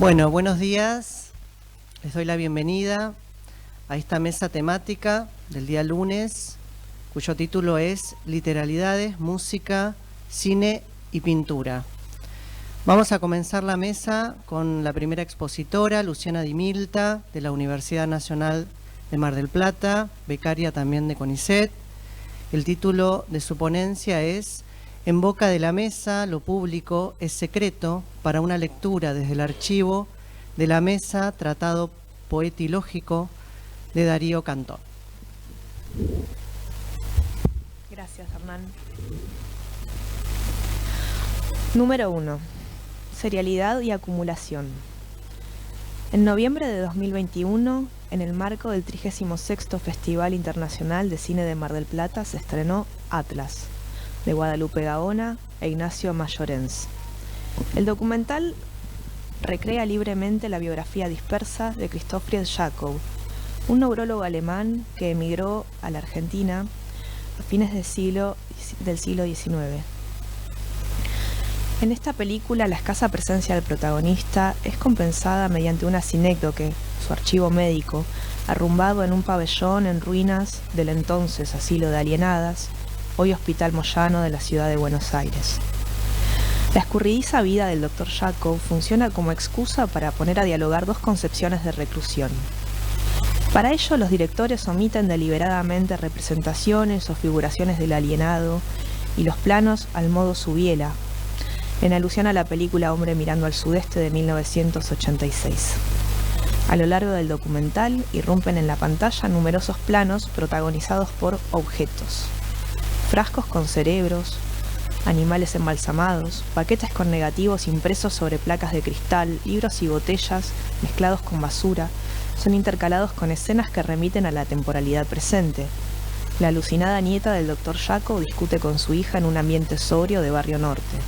Bueno, buenos días. Les doy la bienvenida a esta mesa temática del día lunes, cuyo título es Literalidades, Música, Cine y Pintura. Vamos a comenzar la mesa con la primera expositora, Luciana Di Milta, de la Universidad Nacional de Mar del Plata, becaria también de CONICET. El título de su ponencia es En boca de la mesa, lo público es secreto, para una lectura desde el archivo de la mesa, tratado poetilógico de Darío Cantón. Gracias, Hernán. Número 1. Serialidad y acumulación. En noviembre de 2021, en el marco del 36º Festival Internacional de Cine de Mar del Plata, se estrenó Atlas, de Guadalupe Gaona e Ignacio Mayorens. El documental recrea libremente la biografía dispersa de Christoph Jacob, un neurólogo alemán que emigró a la Argentina a fines del siglo XIX. En esta película, la escasa presencia del protagonista es compensada mediante una sinécdoque, su archivo médico, arrumbado en un pabellón en ruinas del entonces asilo de alienadas, hoy Hospital Moyano de la ciudad de Buenos Aires. La escurridiza vida del Dr. Jacob funciona como excusa para poner a dialogar dos concepciones de reclusión. Para ello, los directores omiten deliberadamente representaciones o figuraciones del alienado y los planos al modo Subiela, en alusión a la película Hombre mirando al sudeste de 1986. A lo largo del documental irrumpen en la pantalla numerosos planos protagonizados por objetos: frascos con cerebros, animales embalsamados, paquetes con negativos impresos sobre placas de cristal, libros y botellas mezclados con basura, son intercalados con escenas que remiten a la temporalidad presente. La alucinada nieta del Dr. Jacob discute con su hija en un ambiente sobrio de Barrio Norte.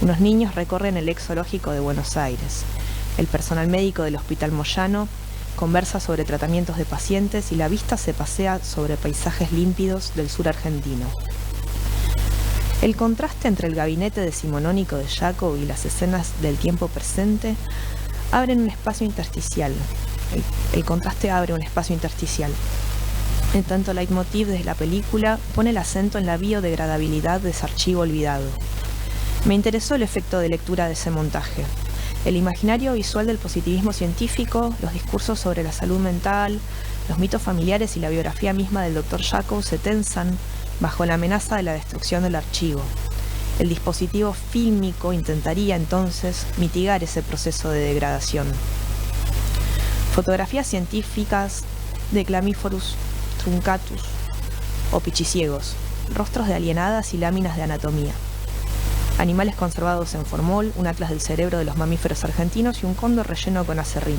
Unos niños recorren el ex zoológico de Buenos Aires. El personal médico del Hospital Moyano conversa sobre tratamientos de pacientes y la vista se pasea sobre paisajes límpidos del sur argentino. El contraste entre el gabinete decimonónico de Jacob y las escenas del tiempo presente abren un espacio intersticial. El contraste abre un espacio intersticial. En tanto, el leitmotiv de la película pone el acento en la biodegradabilidad de ese archivo olvidado. Me interesó el efecto de lectura de ese montaje. El imaginario visual del positivismo científico, los discursos sobre la salud mental, los mitos familiares y la biografía misma del Dr. Jacob se tensan bajo la amenaza de la destrucción del archivo. El dispositivo fílmico intentaría entonces mitigar ese proceso de degradación. Fotografías científicas de Chlamyphorus truncatus o pichiciegos, rostros de alienadas y láminas de anatomía. Animales conservados en formol, un atlas del cerebro de los mamíferos argentinos y un cóndor relleno con aserrín.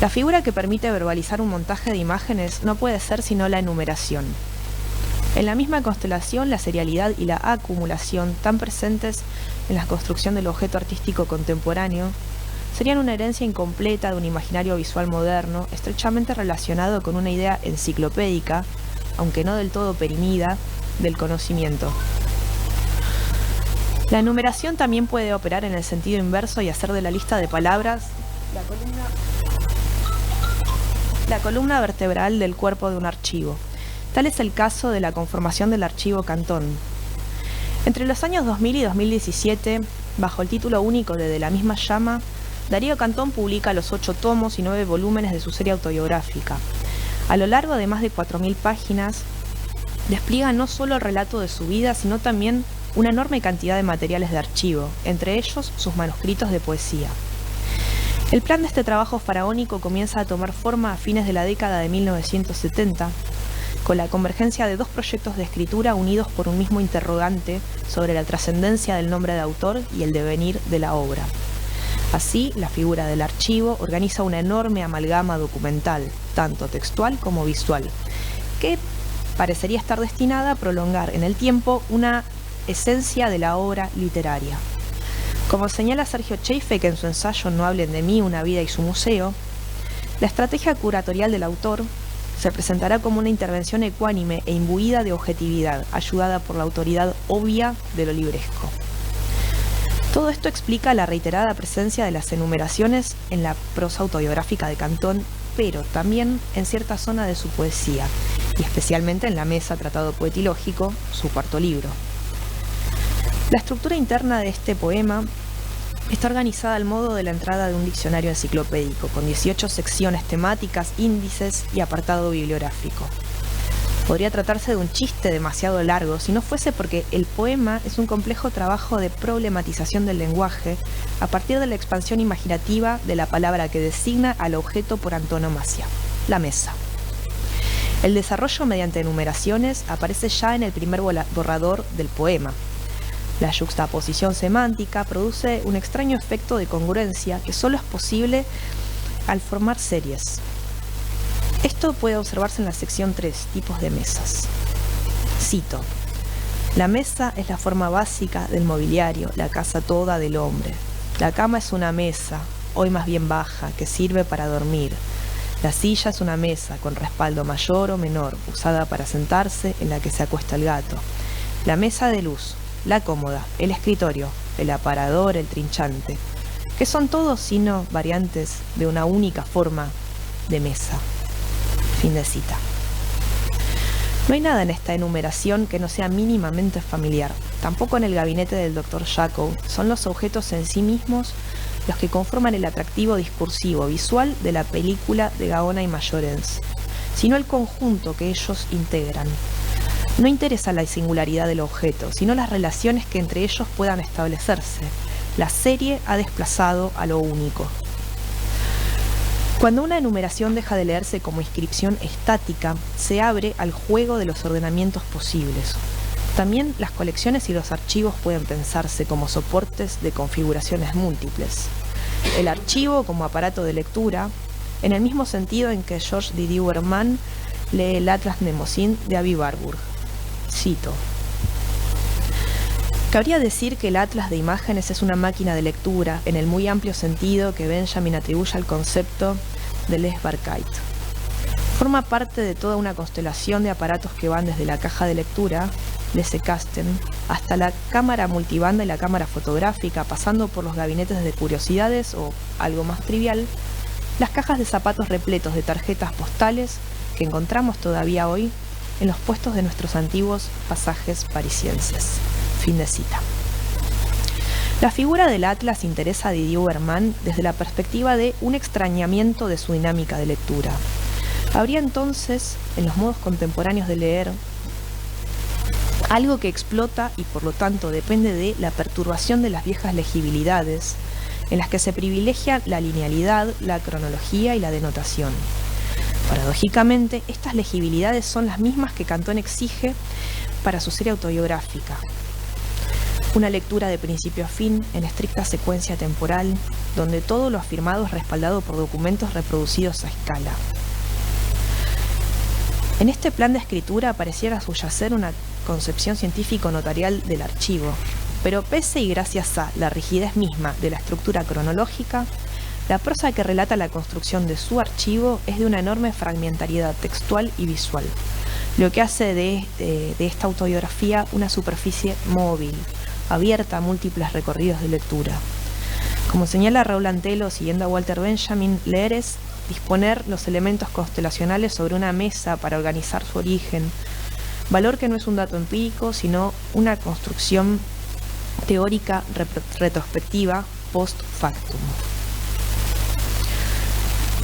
La figura que permite verbalizar un montaje de imágenes no puede ser sino la enumeración. En la misma constelación, la serialidad y la acumulación, tan presentes en la construcción del objeto artístico contemporáneo, serían una herencia incompleta de un imaginario visual moderno, estrechamente relacionado con una idea enciclopédica, aunque no del todo perimida, del conocimiento. La enumeración también puede operar en el sentido inverso y hacer de la lista de palabras la columna vertebral del cuerpo de un archivo. Tal es el caso de la conformación del archivo Cantón. Entre los años 2000 y 2017, bajo el título único de la misma llama, Darío Cantón publica los 8 tomos y 9 volúmenes de su serie autobiográfica. A lo largo de más de 4.000 páginas, despliega no solo el relato de su vida, sino también una enorme cantidad de materiales de archivo, entre ellos sus manuscritos de poesía. El plan de este trabajo faraónico comienza a tomar forma a fines de la década de 1970, con la convergencia de dos proyectos de escritura unidos por un mismo interrogante sobre la trascendencia del nombre de autor y el devenir de la obra. Así, la figura del archivo organiza una enorme amalgama documental, tanto textual como visual, que parecería estar destinada a prolongar en el tiempo una esencia de la obra literaria. Como señala Sergio Tscheife, que en su ensayo No hablen de mí, una vida y su museo, la estrategia curatorial del autor se presentará como una intervención ecuánime e imbuida de objetividad, ayudada por la autoridad obvia de lo libresco. Todo esto explica la reiterada presencia de las enumeraciones en la prosa autobiográfica de Cantón, pero también en cierta zona de su poesía, y especialmente en la Mesa, Tratado Poetilógico, su cuarto libro. La estructura interna de este poema está organizada al modo de la entrada de un diccionario enciclopédico, con 18 secciones temáticas, índices y apartado bibliográfico. Podría tratarse de un chiste demasiado largo si no fuese porque el poema es un complejo trabajo de problematización del lenguaje a partir de la expansión imaginativa de la palabra que designa al objeto por antonomasia, la mesa. El desarrollo mediante enumeraciones aparece ya en el primer borrador del poema. La yuxtaposición semántica produce un extraño efecto de congruencia que solo es posible al formar series. Esto puede observarse en la sección 3, tipos de mesas. Cito: la mesa es la forma básica del mobiliario, la casa toda del hombre. La cama es una mesa, hoy más bien baja, que sirve para dormir. La silla es una mesa con respaldo mayor o menor, usada para sentarse, en la que se acuesta el gato. La mesa de luz, la cómoda, el escritorio, el aparador, el trinchante, que son todos sino variantes de una única forma de mesa. Fin de cita. No hay nada en esta enumeración que no sea mínimamente familiar. Tampoco en el gabinete del Dr. Jacob son los objetos en sí mismos los que conforman el atractivo discursivo visual de la película de Gaona y Majorens, sino el conjunto que ellos integran. No interesa la singularidad del objeto, sino las relaciones que entre ellos puedan establecerse. La serie ha desplazado a lo único. Cuando una enumeración deja de leerse como inscripción estática, se abre al juego de los ordenamientos posibles. También las colecciones y los archivos pueden pensarse como soportes de configuraciones múltiples. El archivo como aparato de lectura, en el mismo sentido en que Georges Didier-Hermann lee el Atlas Mnemosyne de Aby Warburg. Cito: cabría decir que el Atlas de Imágenes es una máquina de lectura en el muy amplio sentido que Benjamin atribuye al concepto de Lesbarkite. Forma parte de toda una constelación de aparatos que van desde la caja de lectura, Lesekasten, hasta la cámara multibanda y la cámara fotográfica, pasando por los gabinetes de curiosidades o, algo más trivial, las cajas de zapatos repletos de tarjetas postales que encontramos todavía hoy en los puestos de nuestros antiguos pasajes parisienses. Fin de cita. La figura del Atlas interesa a Didier-Hermann desde la perspectiva de un extrañamiento de su dinámica de lectura. Habría entonces, en los modos contemporáneos de leer, algo que explota y por lo tanto depende de la perturbación de las viejas legibilidades, en las que se privilegia la linealidad, la cronología y la denotación. Paradójicamente, estas legibilidades son las mismas que Cantón exige para su serie autobiográfica. Una lectura de principio a fin, en estricta secuencia temporal, donde todo lo afirmado es respaldado por documentos reproducidos a escala. En este plan de escritura pareciera subyacer una concepción científico-notarial del archivo, pero pese y gracias a la rigidez misma de la estructura cronológica, la prosa que relata la construcción de su archivo es de una enorme fragmentariedad textual y visual, lo que hace de esta autobiografía una superficie móvil, abierta a múltiples recorridos de lectura. Como señala Raúl Antelo, siguiendo a Walter Benjamin, leer es disponer los elementos constelacionales sobre una mesa para organizar su origen, valor que no es un dato empírico, sino una construcción teórica retrospectiva post factum.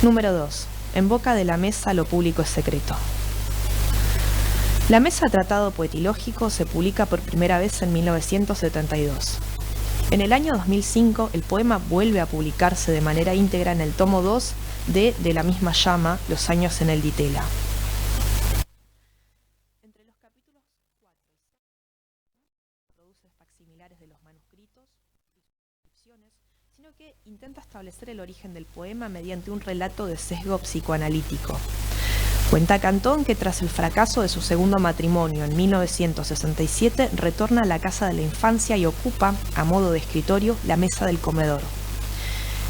Número 2. En boca de la mesa lo público es secreto. La Mesa Tratado Poetilógico se publica por primera vez en 1972. En el año 2005, el poema vuelve a publicarse de manera íntegra en el tomo 2 de la misma llama, Los años en el Ditela. Entre los capítulos 4 y 6, produce facsimilares de los manuscritos y suscripciones, sino que intenta establecer el origen del poema mediante un relato de sesgo psicoanalítico. Cuenta Cantón que tras el fracaso de su segundo matrimonio en 1967 retorna a la casa de la infancia y ocupa, a modo de escritorio, la mesa del comedor.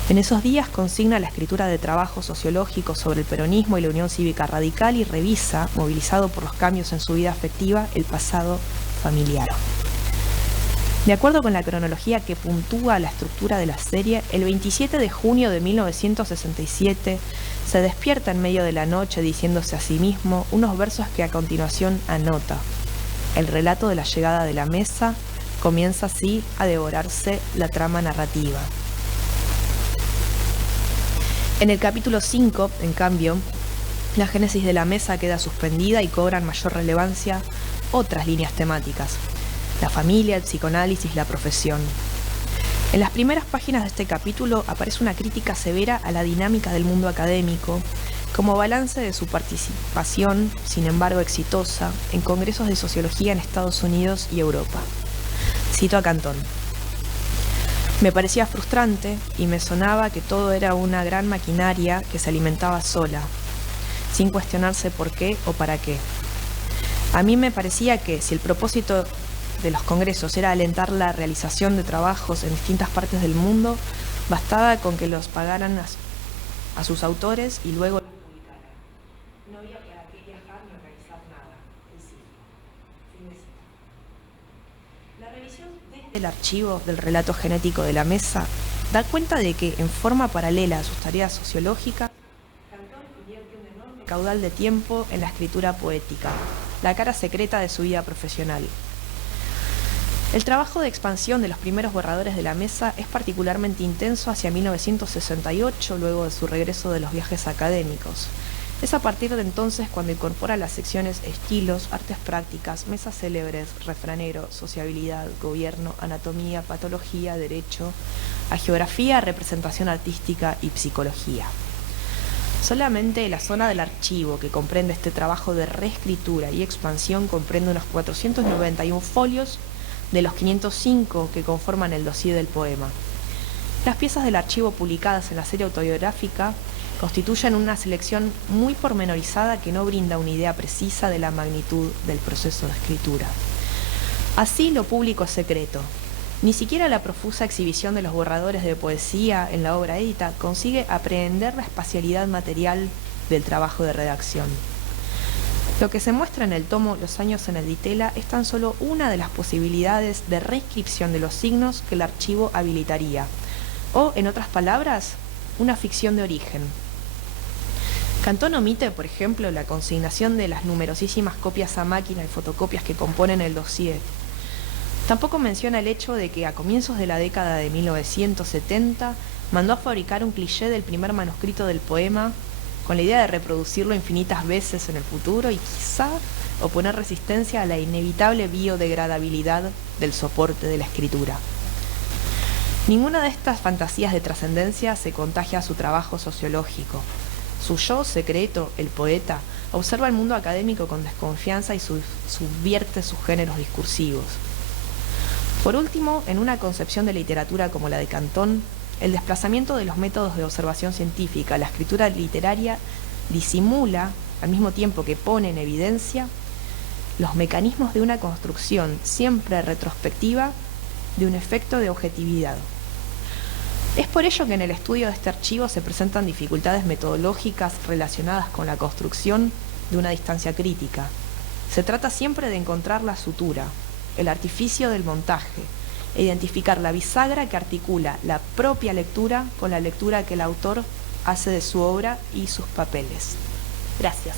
En esos días consigna la escritura de trabajos sociológicos sobre el peronismo y la Unión Cívica Radical y revisa, movilizado por los cambios en su vida afectiva, el pasado familiar. De acuerdo con la cronología que puntúa la estructura de la serie, el 27 de junio de 1967 se despierta en medio de la noche diciéndose a sí mismo unos versos que a continuación anota. El relato de la llegada de la mesa comienza así a devorarse la trama narrativa. En el capítulo 5, en cambio, la génesis de la mesa queda suspendida y cobran mayor relevancia otras líneas temáticas: la familia, el psicoanálisis, la profesión. En las primeras páginas de este capítulo aparece una crítica severa a la dinámica del mundo académico, como balance de su participación, sin embargo exitosa, en congresos de sociología en Estados Unidos y Europa. Cito a Cantón: me parecía frustrante y me sonaba que todo era una gran maquinaria que se alimentaba sola, sin cuestionarse por qué o para qué. A mí me parecía que si el propósito de los congresos era alentar la realización de trabajos en distintas partes del mundo, bastaba con que los pagaran a sus autores y luego los publicaran. No había para qué viajar ni organizar nada. El sitio. Fin de cita. La revisión del archivo del relato genético de la mesa da cuenta de que, en forma paralela a sus tareas sociológicas, Cantón invierte un enorme caudal de tiempo en la escritura poética, la cara secreta de su vida profesional. El trabajo de expansión de los primeros borradores de la mesa es particularmente intenso hacia 1968, luego de su regreso de los viajes académicos. Es a partir de entonces cuando incorpora las secciones estilos, artes prácticas, mesas célebres, refranero, sociabilidad, gobierno, anatomía, patología, derecho, hagiografía, representación artística y psicología. Solamente la zona del archivo que comprende este trabajo de reescritura y expansión comprende unos 491 folios de los 505 que conforman el dossier del poema. Las piezas del archivo publicadas en la serie autobiográfica constituyen una selección muy pormenorizada que no brinda una idea precisa de la magnitud del proceso de escritura. Así, lo público es secreto. Ni siquiera la profusa exhibición de los borradores de poesía en la obra edita consigue aprehender la espacialidad material del trabajo de redacción. Lo que se muestra en el tomo Los años en el Ditela es tan solo una de las posibilidades de reinscripción de los signos que el archivo habilitaría, o, en otras palabras, una ficción de origen. Cantón omite, por ejemplo, la consignación de las numerosísimas copias a máquina y fotocopias que componen el dossier. Tampoco menciona el hecho de que a comienzos de la década de 1970 mandó a fabricar un cliché del primer manuscrito del poema con la idea de reproducirlo infinitas veces en el futuro y quizá oponer resistencia a la inevitable biodegradabilidad del soporte de la escritura. Ninguna de estas fantasías de trascendencia se contagia a su trabajo sociológico. Su yo secreto, el poeta, observa el mundo académico con desconfianza y subvierte sus géneros discursivos. Por último, en una concepción de literatura como la de Cantón, el desplazamiento de los métodos de observación científica a la escritura literaria disimula, al mismo tiempo que pone en evidencia, los mecanismos de una construcción siempre retrospectiva de un efecto de objetividad. Es por ello que en el estudio de este archivo se presentan dificultades metodológicas relacionadas con la construcción de una distancia crítica. Se trata siempre de encontrar la sutura, el artificio del montaje, e identificar la bisagra que articula la propia lectura con la lectura que el autor hace de su obra y sus papeles. Gracias.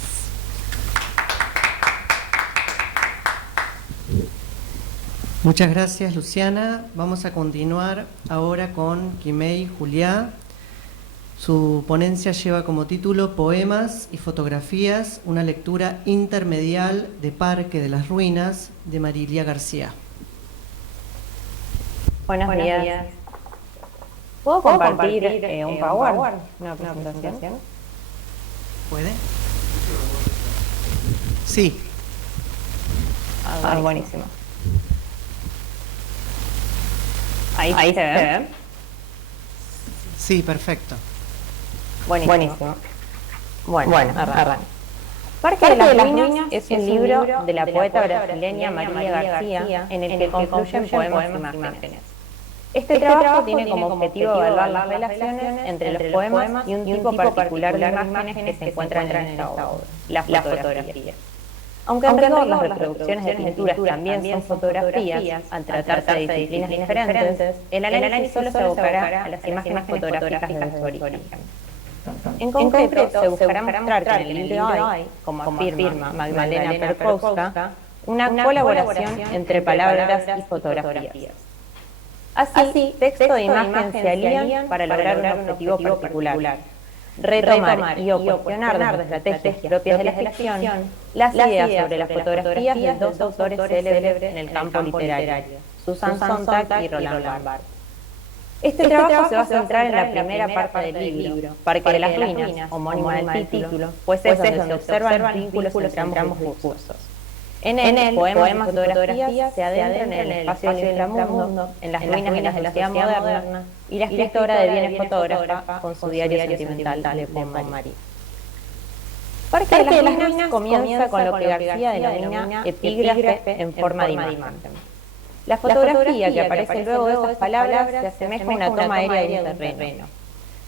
Muchas gracias, Luciana. Vamos a continuar ahora con Quimei Juliá. Su ponencia lleva como título Poemas y fotografías, una lectura intermedial de Parque de las Ruinas, de Marilia García. Buenos días. ¿Puedo compartir un PowerPoint? ¿Una presentación? ¿Puede? Sí. Buenísimo. Ahí se ve. Sí, perfecto. Buenísimo. Bueno, arranca. Parque de las Ruinas es un libro de la poeta brasileña Marilia García en el que confluyen poemas y imágenes. Este trabajo tiene como objetivo evaluar las relaciones entre los poemas y un tipo particular de imágenes que se encuentran en esta obra, la fotografía. Aunque en rigor las reproducciones de pinturas también son fotografías, al tratarse de disciplinas diferentes, el análisis solo se abocará a las imágenes fotográficas de su origen. En concreto, se buscará mostrar que en el libro hay, como afirma Magdalena Perkowska, una colaboración entre palabras y fotografías. Así, texto e imagen se alían para lograr un objetivo particular: retomar y o cuestionar desde estrategias propias de la ficción las ideas sobre las fotografías de dos autores célebres en el campo literario, Susan Sontag y Roland Barthes. Este trabajo se va a centrar en la primera parte del libro, Parque de las Ruinas, homónimo del título, pues es donde se observan los vínculos entre ambos discursos. En él, poemas y fotografías se adentran en el espacio del inframundo, en las ruinas de la sociedad moderna, y la escritora deviene fotógrafa con su diario sentimental de Montmartre. Parque de las Ruinas comienza con lo que García denomina epígrafe en forma de imagen. La fotografía que aparece luego de esas palabras se asemeja a una toma aérea de un terreno.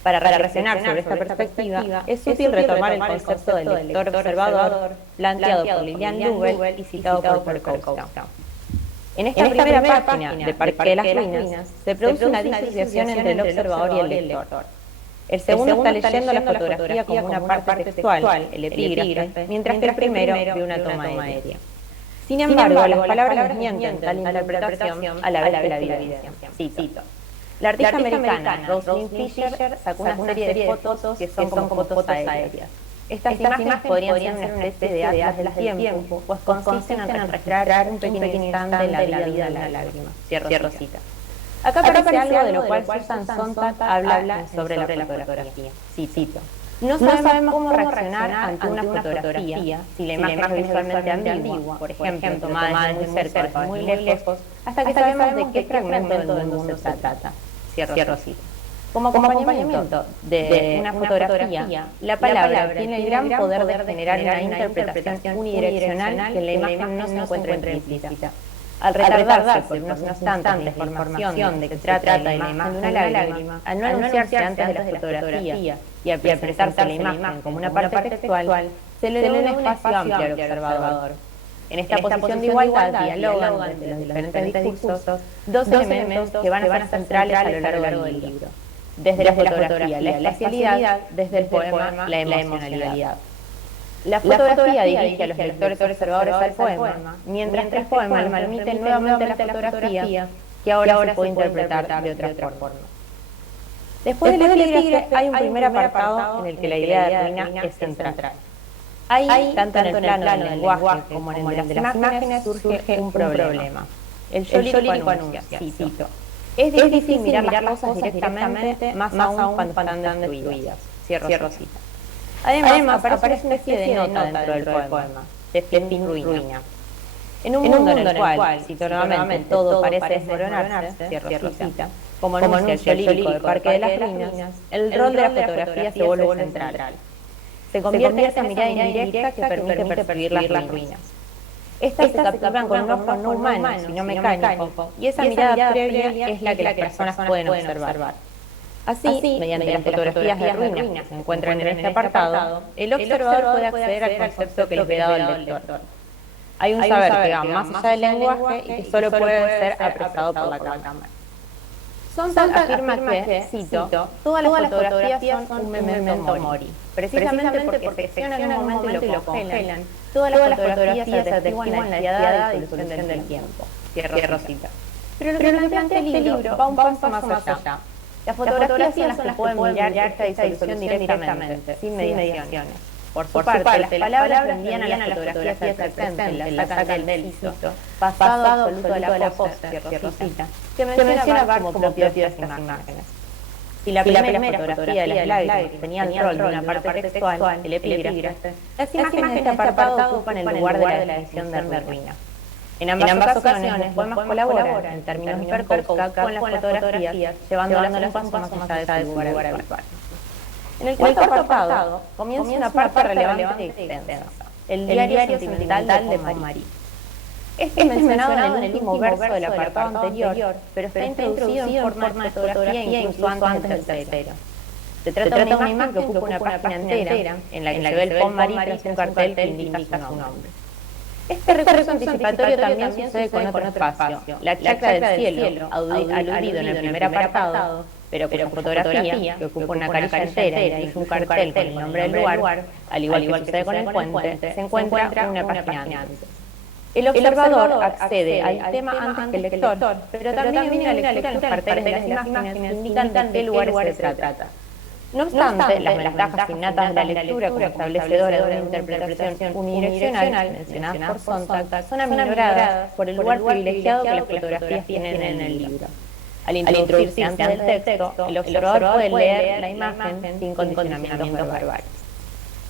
Para reflexionar sobre esta perspectiva, es útil retomar el concepto del lector observador, planteado por Lilian Lubel y citado por Perkowska. En esta primera página de Parque de las Ruinas se produce una disociación entre el observador y el lector. El segundo está leyendo la fotografía como una parte textual, el epígrafe, mientras que el primero ve una toma aérea. Sin embargo, las palabras desmienten tal interpretación a la vez que la evidencia. Cito: la artista americana Rosalind Fisher sacó una serie de fotos que son como fotos aéreas. Estas imágenes podrían ser una especie de atlas del tiempo, pues consisten en registrar un pequeño instante de la vida de la lágrima. Cierro cita. Acá aparece algo de lo cual Susan Sontag habla sobre la fotografía. Cito: no sabemos cómo reaccionar ante una fotografía si la imagen es visualmente ambigua, por ejemplo, tomada desde muy cerca o muy lejos, hasta que sabemos de qué fragmento del mundo se trata. Cierro cita. Como acompañamiento de una fotografía, la palabra tiene el gran poder de generar una interpretación unidireccional que en la imagen no se encuentra implícita. Al retardarse por unos instantes de información de que trata de la imagen de una lágrima, al no anunciarse antes de la fotografía y al presentarse la imagen como una parte textual, se le da un espacio amplio al observador. En esta posición de igualdad dialogan entre los diferentes discursos dos elementos que van a ser centrales a lo largo del libro. Desde la fotografía, la espacialidad; desde el poema, la emocionalidad. La fotografía dirige a los lectores observadores al poema, mientras que el poema permite nuevamente la fotografía, que ahora se puede interpretar de otra forma. Después del epígrafe hay un primer apartado en el que la idea de ruina es central. Ahí, tanto en el plano del lenguaje como en el de las imágenes, surge un problema. El yo lírico anuncia, cito: es difícil mirar las cosas directamente, más aún cuando están destruidas. Cierro cita. Además, aparece una especie de nota dentro del poema, de fin ruina. En un mundo en el cual, si nuevamente todo parece desmoronarse, cierro cita, como anuncia el yo lírico del Parque de las Ruinas, el rol de la fotografía se vuelve central. Se convierte en esa mirada indirecta que permite percibir las ruinas. Estas se capturan con un ojo no humano, sino mecánico, y esa mirada previa es la que las personas pueden observar. Así, mediante las fotografías de ruinas que se encuentran en este apartado, el observador puede acceder al concepto que les ve dado el lector. Hay un saber que va más allá del lenguaje y que solo puede ser apresado por la cámara. Sontag afirma que, cito: todas las fotografías son un memento mori, precisamente porque se seccionan en un momento y lo congelan. Todas las fotografías atestiguan la ansiedad y solución del tiempo. Cierro cita. Pero lo que plantea este libro va un paso más allá. Las fotografías son las que pueden mirar esta disolución directamente, sin mediaciones. Por su parte, las palabras envían a las fotografías hacia el presente, la sacan del pasado absoluto de la pose, cierro cita, que menciona Barthes como propio de estas imágenes. Si la primera fotografía de las lágrimas tenía el rol de una parte textual, el epígrafe, las imágenes de este apartado ocupan el lugar de la edición de ruina. En ambas ocasiones, los poemas colaboran, en términos de Perkowska, con las fotografías, llevándolas un paso más allá de su lugar habitual. En el cuarto apartado comienza una parte relevante y extensa, el diario sentimental de Montmartre. Este es mencionado en el último verso del apartado anterior, pero está introducido en forma de fotografía incluso antes del tercero. Se trata de una imagen que ocupa una página entera, en la que se ve el Montmartre tras un cartel que indica su nombre. Este recurso anticipatorio también sucede con otro espacio, la chacra del cielo, aludido en el primer apartado, pero con fotografía, que ocupa una carilla entera y es un cartel con el nombre del lugar, al igual que sucede con el puente, se encuentra una página antes. El observador accede al tema antes que el lector, pero también viene la lectura en los carteles de las imágenes que indican de qué lugares se trata. No obstante, las ventajas innatas de la lectura como establecedora de una interpretación unidireccional, mencionadas por Sontag, son aminoradas por el lugar privilegiado que las fotografías tienen en el libro. Al introducirse antes del texto, el observador puede leer la imagen sin condicionamientos verbales.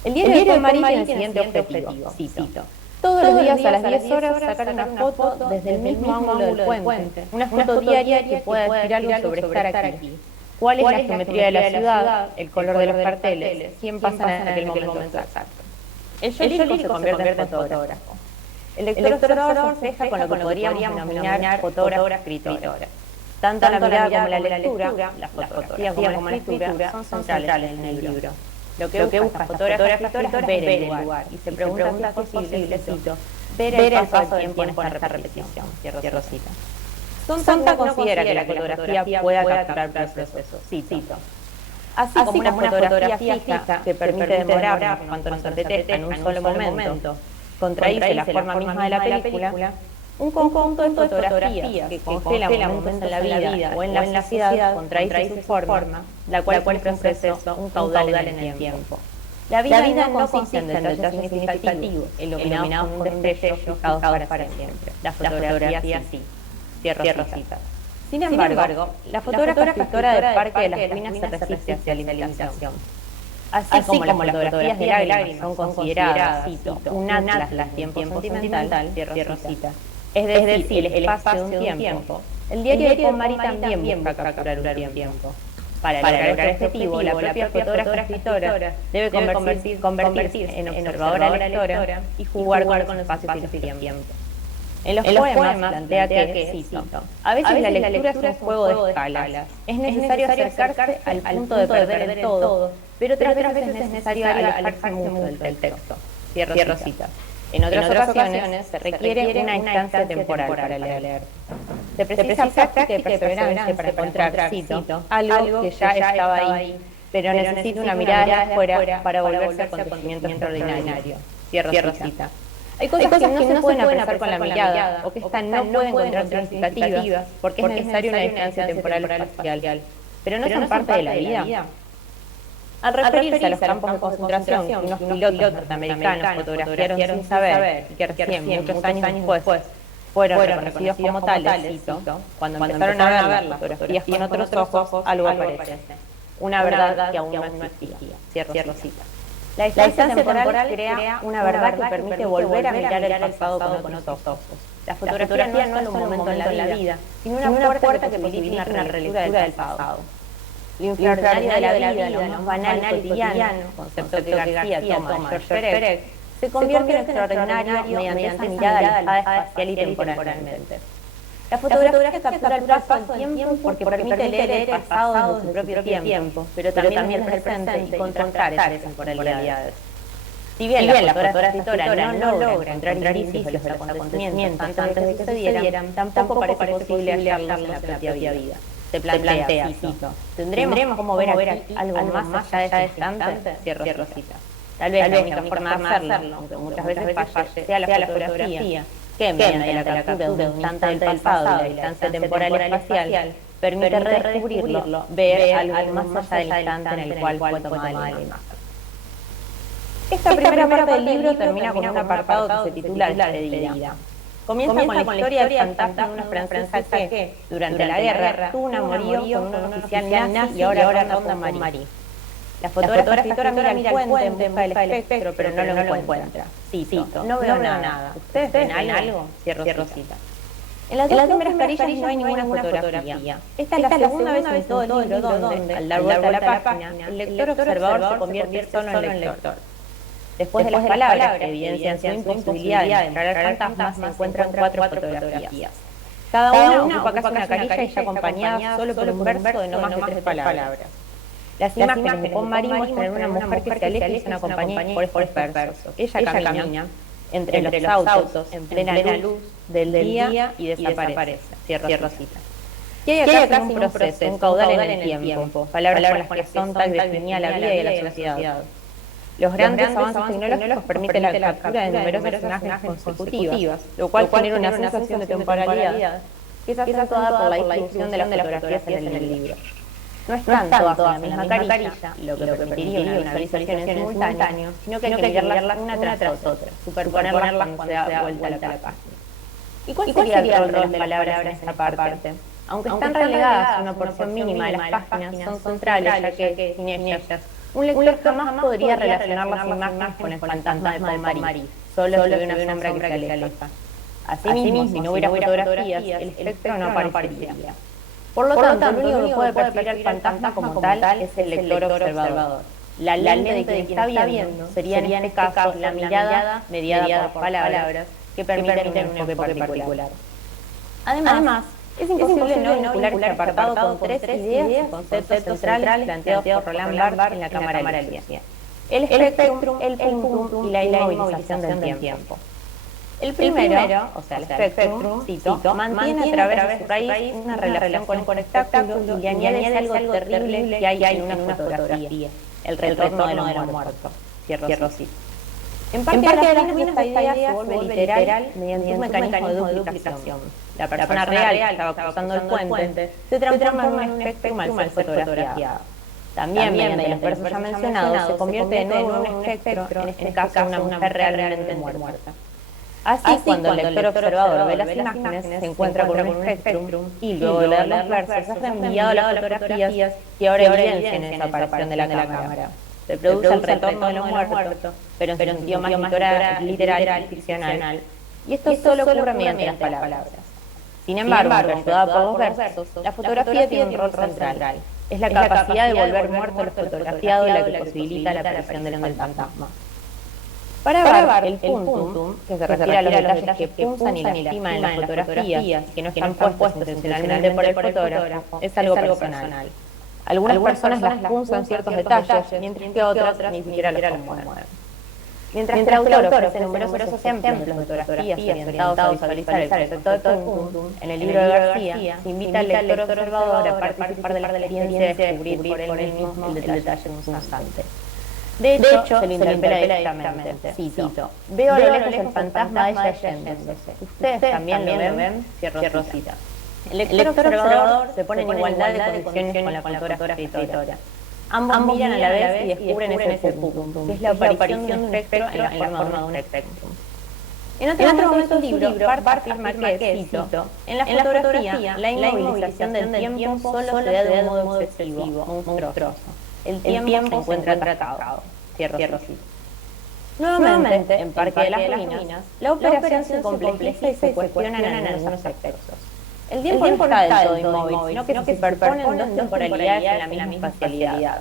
El diario de Marie tiene el siguiente objetivo, cito: todos los días a las 10 horas sacar una foto desde el mismo ángulo del puente, una foto diaria que pueda decir algo sobre estar aquí. ¿Cuál es la geometría de la ciudad, el color de los carteles, quién pasa en aquel momento exacto? El yo lírico se convierte en fotógrafo. El lector observador se fija con lo que podríamos denominar fotógrafo-escritor. Tanto la mirada como la lectura, la fotografía como la escritura, son centrales en el libro. Lo que busca fotógrafo-escritor es ver el lugar y se pregunta si es posible, cito, ver el paso del tiempo en esta repetición. Cierro cita. Sontag considera que la fotografía pueda capturar procesos, cito. Así como una fotografía fija que permite demorar cuanto nos detesta en un solo momento, contradice la forma misma de la película, un conjunto de fotografías que congela momentos en la vida o en la sociedad contradice su forma, la cual es un proceso, un caudal en el tiempo. La vida no consiste en detalles significativos, iluminados con un destello fijados para siempre. La fotografía sí. Cierro cita. Sin embargo, la fotógrafa escritora del Parque de las Ruinas se resiste hacia la imitación. Así como las fotografías de lágrimas son consideradas, cito, un atlas del tiempo sentimental, cierro cita. Es decir, el espacio de un tiempo. El diario de Marie también busca capturar un tiempo. Para lograr este objetivo, la propia fotógrafa escritora debe convertirse en observadora lectora y jugar con los espacios y los tiempos. En los poemas plantea que, cito, a veces la lectura es un juego de escalas. Es necesario acercarse al punto de perder el todo, pero otras veces es necesario alejarse mucho del texto. Cierro cita. En otras ocasiones se requiere una instancia temporal para leer. Se precisa práctica y perseverancia para encontrar, cito, algo que ya estaba ahí, pero necesita una mirada de afuera para volverse acontecimiento extraordinario. Cierro cita. Hay cosas que no se pueden apreciar con la mirada, o que esta no puede encontrar significativas, porque es necesaria una distancia temporal o espacial. Pero no son parte de la vida. Al referirse a los campos de concentración que unos pilotos norteamericanos fotografiaron sin saber, y que recién, muchos años después, fueron reconocidos como tales, cito, cuando empezaron a ver las fotografías con otros ojos, algo aparece. Una verdad que aún no existía. Cierro cita. La distancia temporal crea una verdad que permite volver a mirar el pasado con otros ojos. La fotografía no es un momento en la vida, sino una puerta que posibilita una relectura del pasado. Lo infraordinario de la vida, lo más banal y cotidiano, concepto que García toma de George Perec, se convierte en extraordinario mediante esa mirada alejada espacial y temporalmente. La fotografía captura el paso del tiempo porque permite leer el pasado desde su propio tiempo, pero también desde el presente y contrastar esas temporalidades. Si bien la fotógrafa escritora no logra encontrar indicios de los acontecimientos antes de que sucedieran, tampoco parece posible hallarlos en la propia vida. Se plantea, cito, ¿tendremos cómo ver aquí algo más allá de este instante? Cierro cita. Tal vez la única forma de hacerlo, aunque muchas veces falle, sea la fotografía, que mediante la captura de un instante del pasado y la distancia temporal y espacial, permite redescubrirlo, ver algo más allá del instante en el cual fue tomada la imagen. Esta primera parte del libro termina con un apartado que se titula Despedida. Comienza con la historia del fantasma de una francesa que, durante la guerra, tuvo un amorío con un oficial nazi y ahora ronda con Marie. La fotógrafa escritora mira el puente en busca del espectro, pero no lo encuentra. Cito, no veo nada. ¿Ustedes ven algo? Cierro cita. En las dos primeras carillas no hay ninguna fotografía. Esta es la segunda vez en todo el libro donde, al dar vuelta a la página, el lector observador se convierte solo en lector. Después de las palabras que evidencian su imposibilidad de entrar al fantasma, se encuentran 4 fotografías. Cada una ocupa casi una carilla y está acompañada solo por un verso de no más de 3 palabras. Las imágenes de Marie muestran una mujer que se aleja y se acompaña por estos versos. Ella camina, entre los autos en plena luz del día y desaparece. Cierro cita. Y hay acá un proceso, un caudal en el tiempo, palabras con las que Sontag definía la vida y la sociedad. Los grandes avances tecnológicos permiten la captura de numerosas imágenes consecutivas, lo cual genera una sensación de temporalidad que es acentuada por la distribución de las fotografías en el libro. No están todas en la misma carilla, lo que permitiría una visualización en simultáneo, sino que hay que mirarlas una tras otra, superponerlas cuando se da vuelta a la página. ¿Y cuál sería el rol de las palabras en esta parte? Aunque están relegadas a una porción mínima de las páginas, son centrales, ya que sin ellas, un lector jamás podría relacionar las imágenes con el fantasma de Paul-Marie, solo se ve una sombra que se aleja. Asimismo, si no hubiera fotografías, el espectro no aparecería. Por lo tanto, lo único que puede percibir el fantasma como tal es el lector observador. La lente de quien está viendo sería en este caso la mirada mediada por palabras que permiten un enfoque particular. Además, es imposible no vincular este apartado con tres ideas y conceptos centrales planteados por Roland Barthes en la cámara elipse: el espectrum, el punctum y la inmovilización del tiempo. El primero, o sea, el espectrum, cito, mantiene a través de su raíz una relación con el espectáculo y añade algo terrible que hay en una fotografía, el retorno de los muertos. Cierro cita. En parte de las ruinas esta idea se vuelve literal mediante un mecanismo de duplicación. La persona real que estaba cruzando el puente se transforma en un espectrum al ser fotografiada. También, mediante los versos ya mencionados, se convierte de nuevo en un espectro, en este caso una mujer realmente muerta. Así, cuando el lector observador ve las imágenes, se encuentra con un espectrum y luego de leer los versos es reenviado a las fotografías y ahora evidencian esa aparición de la cámara. Se produce el retorno de los muertos, pero en sentido más literal y ficcional. Y esto solo ocurre mediante las palabras. Sin embargo, ayudada por los versos, la fotografía tiene un rol central. Es la capacidad de volver muerto lo fotografiado la que posibilita la aparición del fantasma. Para Barthes, el puntum, que se refiere a los detalles que punzan y lastiman en las fotografías, que no están puestos intencionalmente por el fotógrafo, es algo personal. Algunas personas las punzan ciertos detalles, mientras que otras ni siquiera los conmueven. Mientras que el autor ofrece numerosos ejemplos de fotografías orientados a visualizar el concepto de puntum, en el libro de García se invita al lector observador a participar de la experiencia de descubrir por él mismo el detalle punzante. De hecho, se le interpela directamente. Cito: veo a lo lejos el fantasma de ella yéndose. ¿Ustedes también lo ven? Cierro cita. El lector observador se pone en igualdad de condiciones con la fotógrafa escritora. Ambos miran a la vez y descubren ese punto, que es la aparición de un espectro en la forma de un espectrum. En otro momento del libro, Barthes afirma que, cito, en la fotografía, la inmovilización del tiempo solo se da de un modo excesivo, monstruoso. El tiempo se encuentra tratado. Cierro cita. Nuevamente, en Parque de las Ruinas, la operación se complejiza y se cuestiona en algunos aspectos. El tiempo no está del todo inmóvil, sino que se superponen dos temporalidades en la misma espacialidad.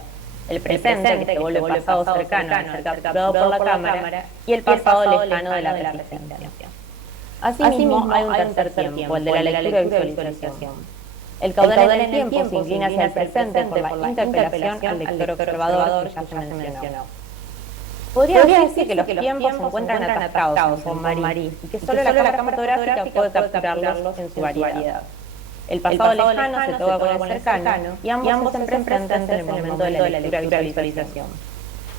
El presente, que se vuelve pasado cercano al ser capturado por la cámara, y el pasado lejano de la resistencia. Asimismo, hay un tercer tiempo, el de la lectura y visualización. El caudal en el tiempo se inclina hacia el presente por la interpelación al lector observador que ya se mencionó. Podría decir que los tiempos se encuentran atascados en Paul-Marie y que solo la cámara fotográfica puede capturarlos en su variedad. El pasado lejano se toca con el cercano y ambos se presentes en el momento de la lectura y visualización.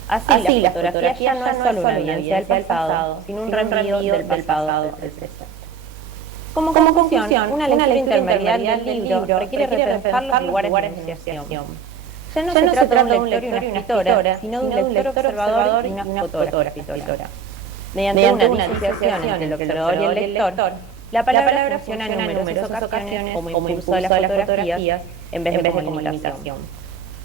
Así, la fotografía no es solo una evidencia del pasado, sino un reenvío del pasado al presente. Como conclusión, una lectura intermediaria del libro requiere repensar los lugares de negociación. Ya no se trata de un lector y una escritora, sino de un lector observador y una fotógrafa escritora. Mediante una disociación entre el observador y el lector, la palabra funciona en numerosas ocasiones como impulso de las fotografías en vez de como limitación.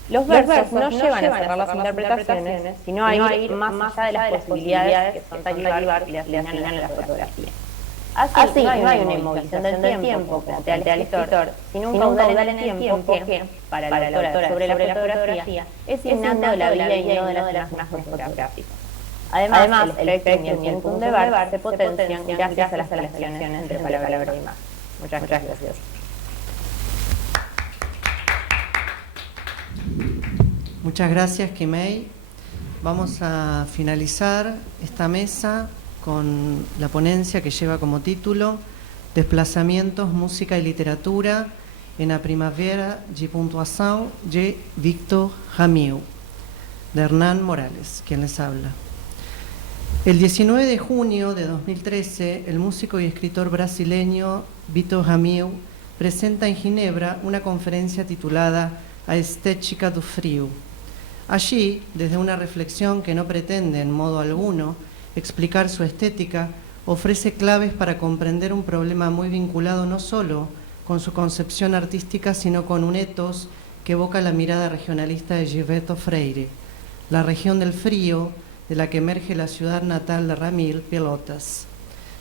Los versos no llevan a cerrar las interpretaciones, sino a ir más allá de las posibilidades que Sontag y Barthes le asignan a la fotografía. Así, no hay una inmovilización del tiempo frente al lector, sino un caudal en el tiempo que, para la autora sobre la fotografía, es innato de la vida y no de las imágenes fotográficas. Además, el espectrum y el punctum de Barthes se potencian gracias a las relaciones entre palabra y imagen. Muchas gracias. Muchas gracias, Kimei. Vamos a finalizar esta mesa con la ponencia que lleva como título Desplazamientos, Música y Literatura en la Primavera de Puntuación de Victor Rameau, de Hernán Morales, quien les habla. El 19 de junio de 2013, el músico y escritor brasileño Victor Rameau presenta en Ginebra una conferencia titulada A Estética do Frio. Allí, desde una reflexión que no pretende en modo alguno explicar su estética, ofrece claves para comprender un problema muy vinculado no solo con su concepción artística, sino con un etos que evoca la mirada regionalista de Gilberto Freire, la región del frío de la que emerge la ciudad natal de Ramil, Pelotas.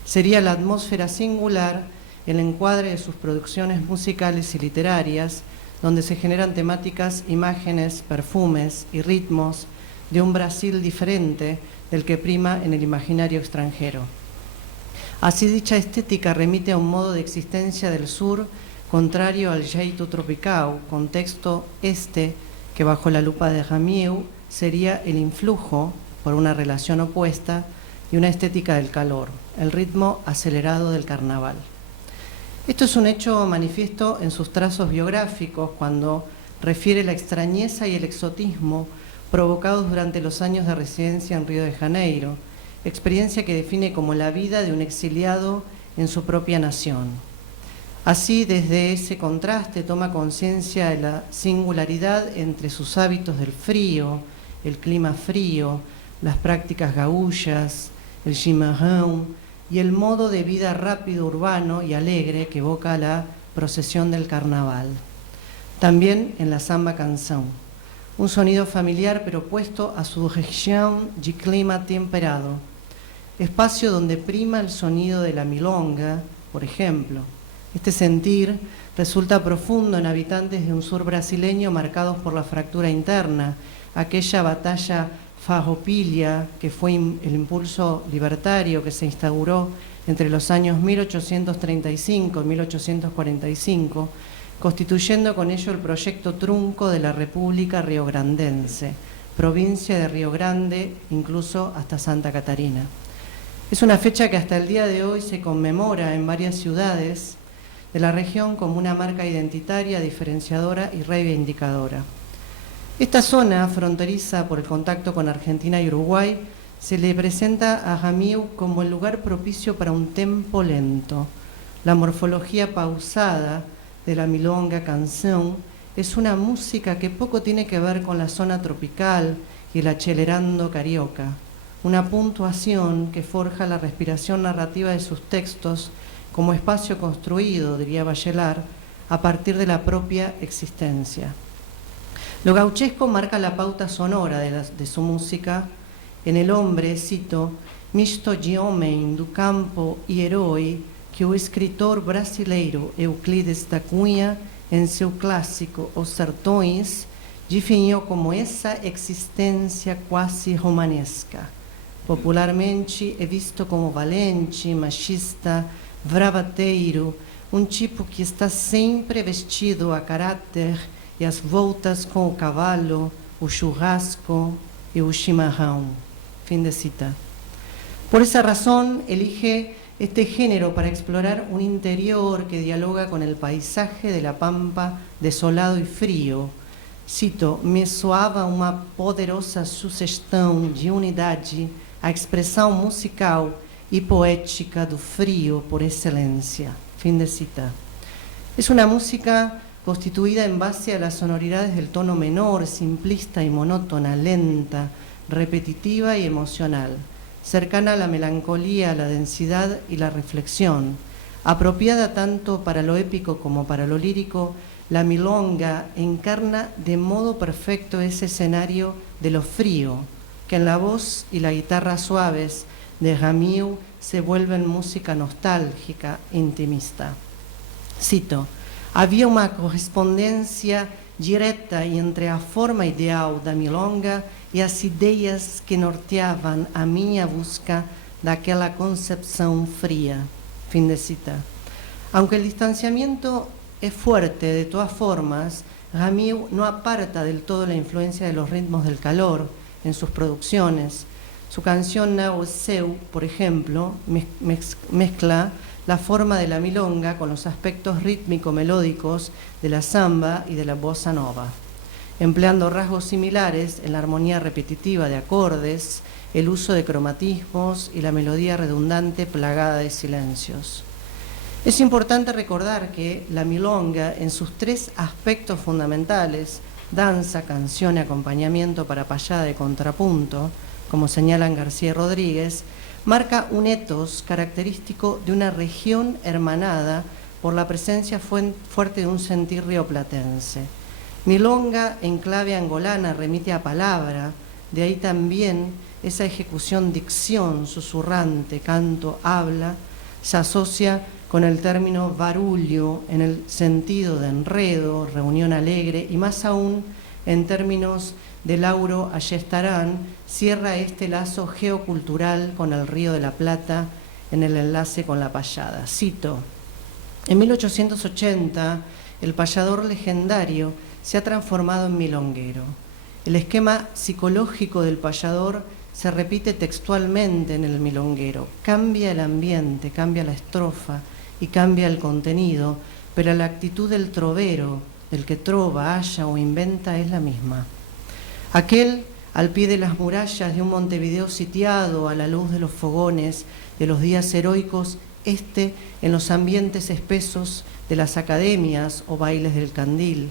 Sería la atmósfera singular el encuadre de sus producciones musicales y literarias, donde se generan temáticas, imágenes, perfumes y ritmos de un Brasil diferente del que prima en el imaginario extranjero. Así, dicha estética remite a un modo de existencia del sur contrario al jeito tropical, contexto que bajo la lupa de Rameau sería el influjo, por una relación opuesta, y una estética del calor, el ritmo acelerado del carnaval. Esto es un hecho manifiesto en sus trazos biográficos cuando refiere la extrañeza y el exotismo provocados durante los años de residencia en Río de Janeiro, experiencia que define como la vida de un exiliado en su propia nación. Así, desde ese contraste toma conciencia de la singularidad entre sus hábitos del frío, el clima frío, las prácticas gaullas, el chimarrón y el modo de vida rápido, urbano y alegre que evoca la procesión del carnaval. También en la samba canção, un sonido familiar pero opuesto a su región de clima temperado, espacio donde prima el sonido de la milonga, por ejemplo. Este sentir resulta profundo en habitantes de un sur brasileño marcados por la fractura interna, aquella batalla farroupilha que fue el impulso libertario que se instauró entre los años 1835 y 1845, constituyendo con ello el proyecto trunco de la República Riograndense, provincia de Río Grande, incluso hasta Santa Catarina. Es una fecha que hasta el día de hoy se conmemora en varias ciudades de la región como una marca identitaria, diferenciadora y reivindicadora. Esta zona, fronteriza por el contacto con Argentina y Uruguay, se le presenta a Rameau como el lugar propicio para un tempo lento. La morfología pausada de la milonga canción es una música que poco tiene que ver con la zona tropical y el acelerando carioca, una puntuación que forja la respiración narrativa de sus textos como espacio construido, diría Bachelard, a partir de la propia existencia. Lo gauchesco marca la pauta sonora de su música en el hombre, cito, misto de homem do campo e herói que o escritor brasileiro Euclides da Cunha, em seu clássico Os Sertões, definiu como essa existência quase romanesca. Popularmente é visto como valente, machista, bravateiro, um tipo que está sempre vestido a caráter e às voltas com o cavalo, o churrasco e o chimarrão. Fin de cita. Por esa razón, elige este género para explorar un interior que dialoga con el paisaje de la pampa desolado y frío. Cito, me soava uma poderosa sugestão de unidade a expressão musical y poética do frío por excelencia. Fin de cita. Es una música constituida en base a las sonoridades del tono menor, simplista y monótona, lenta, repetitiva y emocional, cercana a la melancolía, a la densidad y la reflexión. Apropiada tanto para lo épico como para lo lírico, la milonga encarna de modo perfecto ese escenario de lo frío, que en la voz y la guitarra suaves de Rameau se vuelven música nostálgica, intimista. Cito, havia uma correspondência direta entre a forma ideal da milonga e as ideias que norteavam a minha busca daquela concepção fría. Fin de cita. Aunque el distanciamiento es fuerte, de todas formas, Rameau no aparta del todo la influencia de los ritmos del calor en sus producciones. Su canción Now Seu, por ejemplo, mezcla la forma de la milonga con los aspectos rítmico-melódicos de la samba y de la bossa nova, empleando rasgos similares en la armonía repetitiva de acordes, el uso de cromatismos y la melodía redundante plagada de silencios. Es importante recordar que la milonga, en sus tres aspectos fundamentales, danza, canción y acompañamiento para payada de contrapunto, como señalan García y Rodríguez, marca un etos característico de una región hermanada por la presencia fuerte de un sentir rioplatense. Milonga en clave angolana remite a palabra, de ahí también esa ejecución dicción, susurrante, canto, habla, se asocia con el término barullo en el sentido de enredo, reunión alegre y más aún en términos de Lauro Ayestarán, cierra este lazo geocultural con el Río de la Plata en el enlace con la payada. Cito: en 1880 el payador legendario se ha transformado en milonguero. El esquema psicológico del payador se repite textualmente en el milonguero. Cambia el ambiente, cambia la estrofa y cambia el contenido, pero la actitud del trovero, del que trova, halla o inventa, es la misma. Aquel al pie de las murallas de un Montevideo sitiado a la luz de los fogones de los días heroicos, este en los ambientes espesos de las academias o bailes del candil.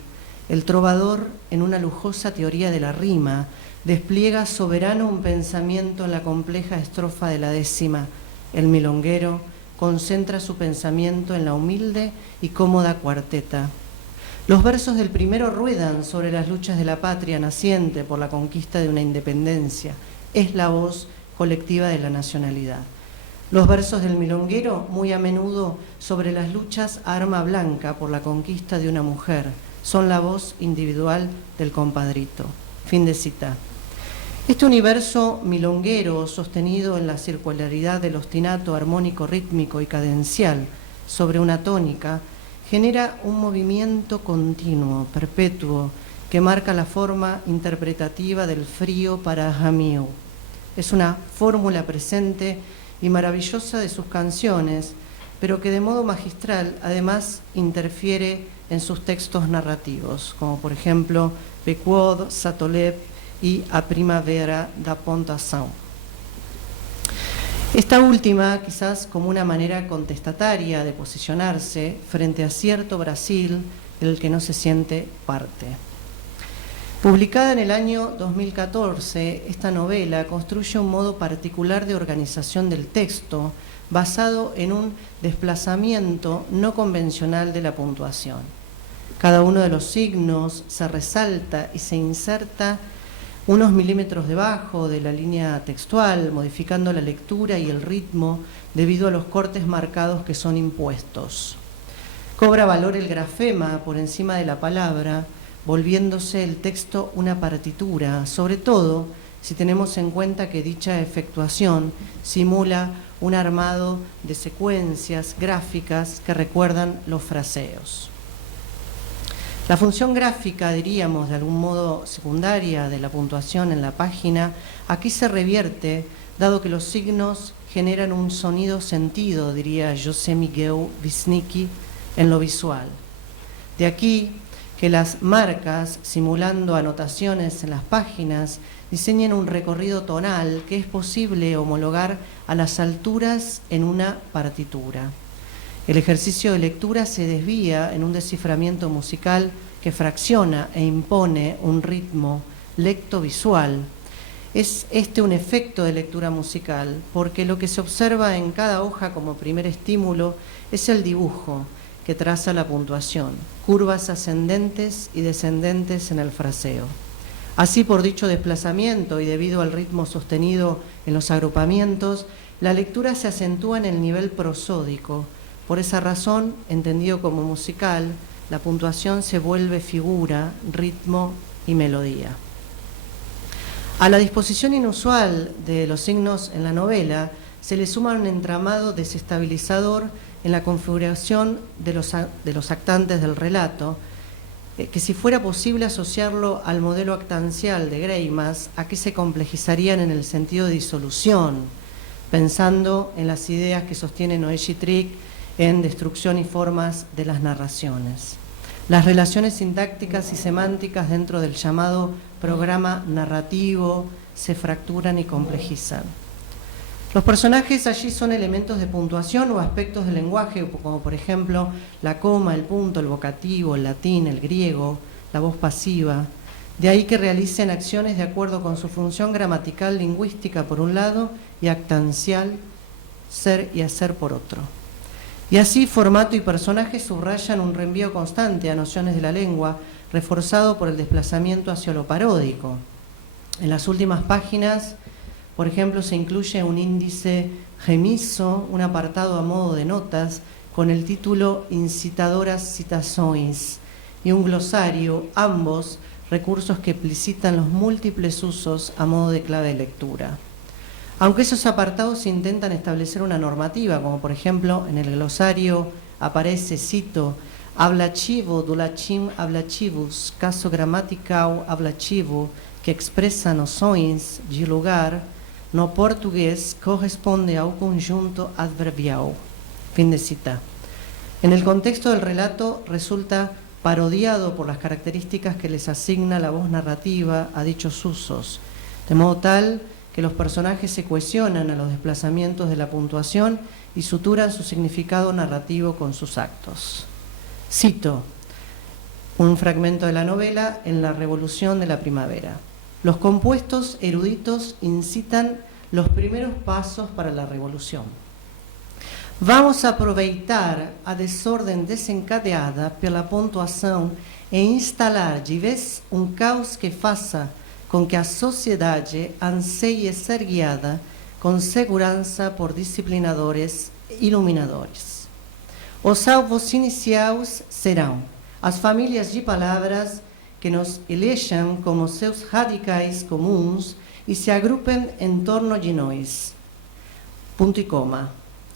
El trovador, en una lujosa teoría de la rima, despliega soberano un pensamiento en la compleja estrofa de la décima. El milonguero concentra su pensamiento en la humilde y cómoda cuarteta. Los versos del primero ruedan sobre las luchas de la patria naciente por la conquista de una independencia. Es la voz colectiva de la nacionalidad. Los versos del milonguero, muy a menudo sobre las luchas a arma blanca por la conquista de una mujer, son la voz individual del compadrito. Fin de cita. Este universo milonguero, sostenido en la circularidad del ostinato armónico, rítmico y cadencial sobre una tónica, genera un movimiento continuo, perpetuo, que marca la forma interpretativa del frío para Jamiu. Es una fórmula presente y maravillosa de sus canciones, pero que de modo magistral además interfiere en sus textos narrativos, como por ejemplo Pequod, Satolep y A Primavera da Pontação. Esta última, quizás como una manera contestataria de posicionarse frente a cierto Brasil del que no se siente parte. Publicada en el año 2014, esta novela construye un modo particular de organización del texto basado en un desplazamiento no convencional de la puntuación. Cada uno de los signos se resalta y se inserta unos milímetros debajo de la línea textual, modificando la lectura y el ritmo debido a los cortes marcados que son impuestos. Cobra valor el grafema por encima de la palabra, volviéndose el texto una partitura, sobre todo si tenemos en cuenta que dicha efectuación simula un armado de secuencias gráficas que recuerdan los fraseos. La función gráfica, diríamos de algún modo secundaria, de la puntuación en la página, aquí se revierte, dado que los signos generan un sonido sentido, diría José Miguel Wisnicki, en lo visual. De aquí que las marcas, simulando anotaciones en las páginas, diseñen un recorrido tonal que es posible homologar a las alturas en una partitura. El ejercicio de lectura se desvía en un desciframiento musical que fracciona e impone un ritmo lectovisual. Es este un efecto de lectura musical, porque lo que se observa en cada hoja como primer estímulo es el dibujo que traza la puntuación, curvas ascendentes y descendentes en el fraseo. Así, por dicho desplazamiento y debido al ritmo sostenido en los agrupamientos, la lectura se acentúa en el nivel prosódico. Por esa razón, entendido como musical, la puntuación se vuelve figura, ritmo y melodía. A la disposición inusual de los signos en la novela se le suma un entramado desestabilizador en la configuración de los actantes del relato, que si fuera posible asociarlo al modelo actancial de Greimas, ¿a qué se complejizarían en el sentido de disolución? Pensando en las ideas que sostiene Noé Gittrick en Destrucción y formas de las narraciones. Las relaciones sintácticas y semánticas dentro del llamado programa narrativo se fracturan y complejizan. Los personajes allí son elementos de puntuación o aspectos del lenguaje, como por ejemplo la coma, el punto, el vocativo, el latín, el griego, la voz pasiva. De ahí que realicen acciones de acuerdo con su función gramatical lingüística por un lado y actancial, ser y hacer por otro. Y así formato y personaje subrayan un reenvío constante a nociones de la lengua, reforzado por el desplazamiento hacia lo paródico. En las últimas páginas, por ejemplo, se incluye un índice gemiso, un apartado a modo de notas, con el título Incitadoras citações, y un glosario, ambos recursos que explicitan los múltiples usos a modo de clave de lectura. Aunque esos apartados intentan establecer una normativa, como por ejemplo en el glosario aparece, cito, hablativo do latim hablativus, caso gramatical hablativo, que expresa noções de lugar, no portugués corresponde ao conjunto adverbial. Fin de cita. En el contexto del relato resulta parodiado por las características que les asigna la voz narrativa a dichos usos, de modo tal que los personajes se cohesionan a los desplazamientos de la puntuación y suturan su significado narrativo con sus actos. Cito un fragmento de la novela En la Revolución de la Primavera. Los compuestos eruditos incitan los primeros pasos para la revolución. Vamos a aproveitar a desordem desencadeada pela pontuação e instalar de vez um caos que faça com que a sociedade anseie ser guiada com segurança por disciplinadores iluminadores. Os alvos iniciais serão as famílias de palavras que nos elejam como seus radicais comuns e se agrupem em torno de nós. Ponto e coma,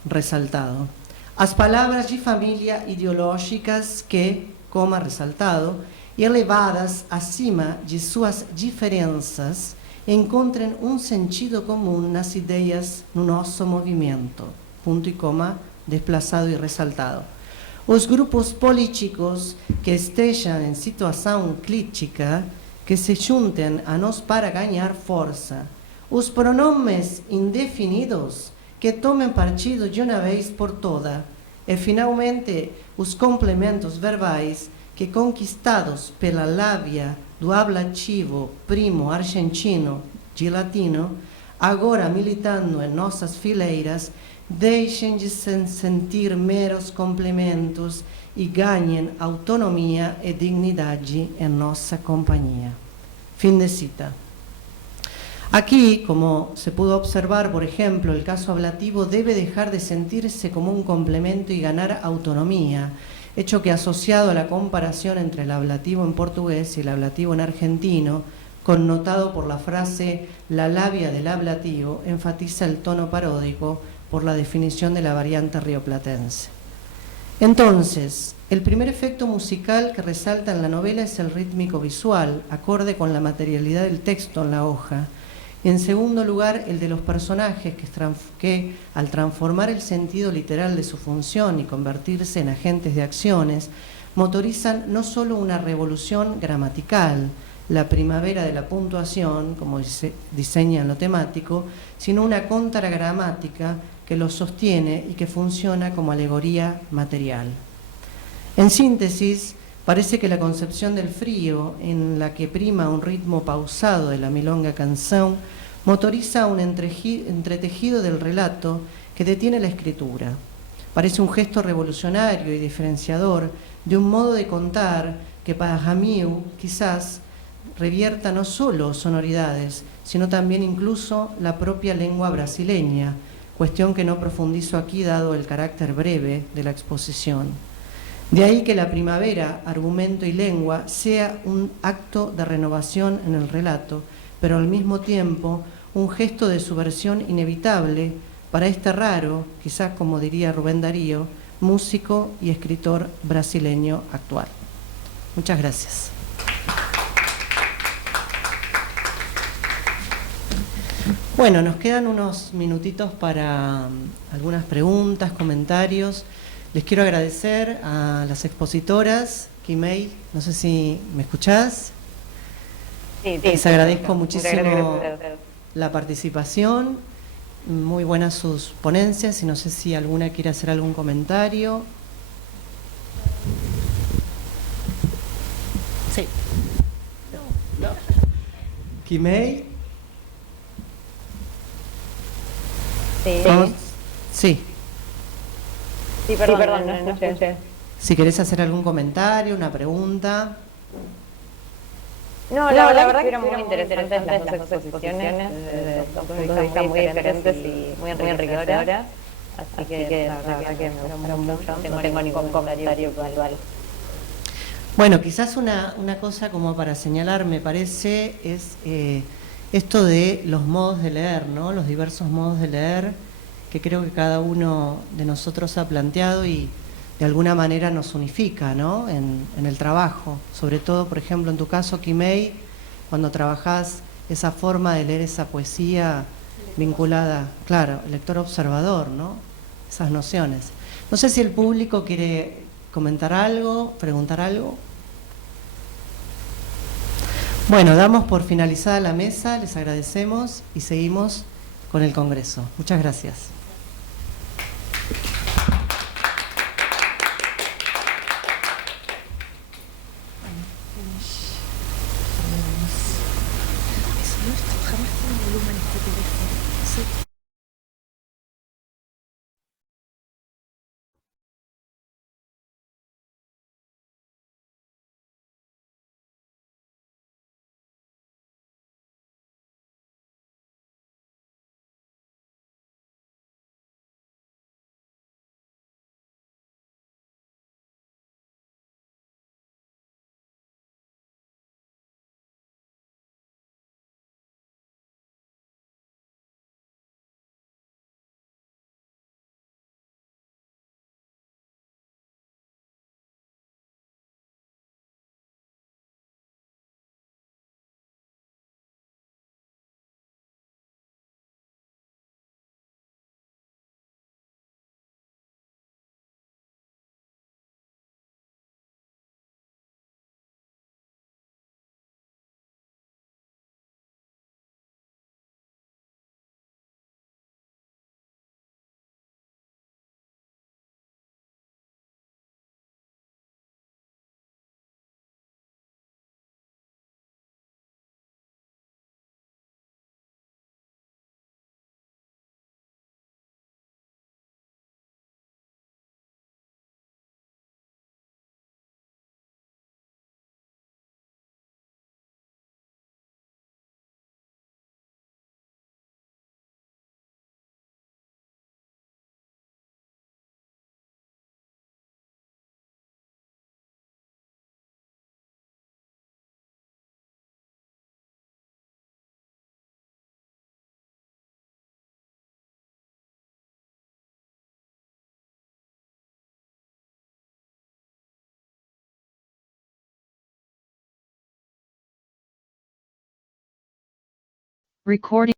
resaltado. As palavras de família ideológicas que, coma resaltado, elevadas acima de suas diferenças, encontrem um sentido comum nas ideias no nosso movimento. Ponto e coma, desplazado e resaltado. Os grupos políticos que estejam em situação crítica, que se juntem a nós para ganhar força. Os pronomes indefinidos, que tomem partido de uma vez por todas. E, finalmente, os complementos verbais que, conquistados pela lábia do ablativo primo argentino de latino, agora militando em nossas fileiras, deixem de se sentir meros complementos e ganhem autonomia e dignidade em nossa companhia. Fin de cita. Aquí, como se pudo observar, por ejemplo, el caso ablativo debe dejar de sentirse como un complemento y ganar autonomía, hecho que asociado a la comparación entre el ablativo en portugués y el ablativo en argentino, connotado por la frase la labia del ablativo, enfatiza el tono paródico por la definición de la variante rioplatense. Entonces, el primer efecto musical que resalta en la novela es el rítmico visual, acorde con la materialidad del texto en la hoja. Y en segundo lugar, el de los personajes que al transformar el sentido literal de su función y convertirse en agentes de acciones, motorizan no solo una revolución gramatical, la primavera de la puntuación, como diseña en lo temático, sino una contragramática que los sostiene y que funciona como alegoría material. En síntesis, parece que la concepción del frío, en la que prima un ritmo pausado de la milonga canción, motoriza un entretejido del relato que detiene la escritura. Parece un gesto revolucionario y diferenciador de un modo de contar que para Jamil quizás revierta no solo sonoridades, sino también incluso la propia lengua brasileña, cuestión que no profundizo aquí dado el carácter breve de la exposición. De ahí que la primavera, argumento y lengua, sea un acto de renovación en el relato, pero al mismo tiempo un gesto de subversión inevitable para este raro, quizás como diría Rubén Darío, músico y escritor brasileño actual. Muchas gracias. Bueno, nos quedan unos minutitos para algunas preguntas, comentarios. Les quiero agradecer a las expositoras. Kimei, no sé si me escuchás. Sí, Les agradezco muchísimo la participación. Muy buenas sus ponencias y no sé si alguna quiere hacer algún comentario. Sí. No. Kimei. Sí. Sí, perdón, no escuché. Si querés hacer algún comentario, una pregunta. No, la verdad que fueron muy interesantes las dos exposiciones, desde dos puntos de vista muy diferentes y muy enriquecedoras. Así que la verdad que me gustaron mucho, no tengo ningún comentario puntual. Bueno, quizás una cosa como para señalar, me parece, es esto de los modos de leer, ¿no? Los diversos modos de leer que creo que cada uno de nosotros ha planteado y de alguna manera nos unifica, ¿no? En el trabajo. Sobre todo, por ejemplo, en tu caso, Kimei, cuando trabajás esa forma de leer esa poesía vinculada, claro, el lector observador, ¿no? Esas nociones. No sé si el público quiere comentar algo, preguntar algo. Bueno, damos por finalizada la mesa, les agradecemos y seguimos con el Congreso. Muchas gracias. Recording